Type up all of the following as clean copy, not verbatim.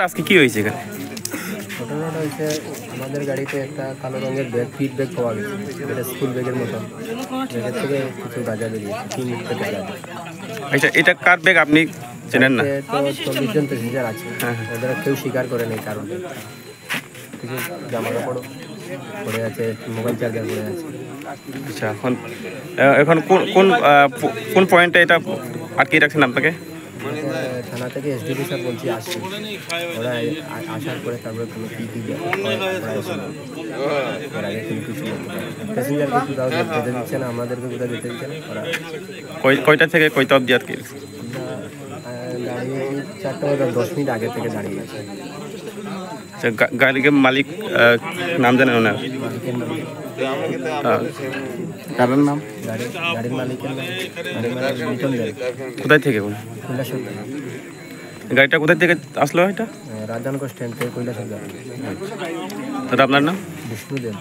ঘটনাটা আজকে কি হয়েছে এখানে? ঘটনাটা হচ্ছে আমাদের গাড়িতে একটা কালো রঙের ব্যাগ, ফিড ব্যাগ পাওয়া গেছে, এটা স্কুল ব্যাগের মতন। ব্যাগের থেকে কিছু গাঁজা বেরিয়েছে, 3 প্যাকেট গাঁজা। আচ্ছা, এটা কার ব্যাগ আপনি চেনেন না? তো 40 জন প্যাসেঞ্জার আছে, ওদের কেউ স্বীকার করে নেই কারণে। কিছু জামা কাপড় পড়ে আছে, মোবাইল চার্জার পড়ে আছে। আচ্ছা, এখন কোন পয়েন্টে এটা আটকে রাখছেন আপনাকে? থানা থেকে এসডিপি স্যার বলছি আসছি, ওরা আসার পরে তারপরে কোনো কী কী ওরা আগে কোনো কিছু প্যাসেঞ্জারকে কোথাও যেতে দিচ্ছে না, আমাদেরকে কোথাও যেতে দিচ্ছে না। ওরা কয়টা থেকে কয়টা অবধি আটকে রাখছে? দাঁড়িয়ে 4:10 আগে থেকে দাঁড়িয়ে গেছে। আচ্ছা, গাড়ির মালিক নাম জানেন ওনার? মালিকের নাম কারোর নাম? গাড়ির মালিকের নাম লিটন দেব। কোথায় থেকে? কৈলাসহর। গাড়িটা কোথায় থেকে আসলো? এটা রাজধানগর স্ট্যান্ড থেকে কৈলাসহর। দাদা, আপনার নাম? বিষ্ণুদেব।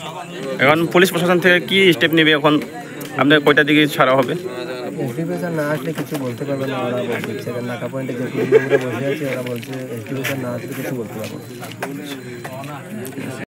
এখন পুলিশ প্রশাসন থেকে কি স্টেপ নেবে? এখন আপনার কয়টা দিকে ছাড়া হবে? এসডিপি স্যার না আসলে কিছু বলতে পারবে না, ওরা বলছে নাকা পয়েন্টে যে পুলিশরা বসে আছে, ওরা বলছে এসডিপি স্যার না আসলে কিছু বলতে পারবে না।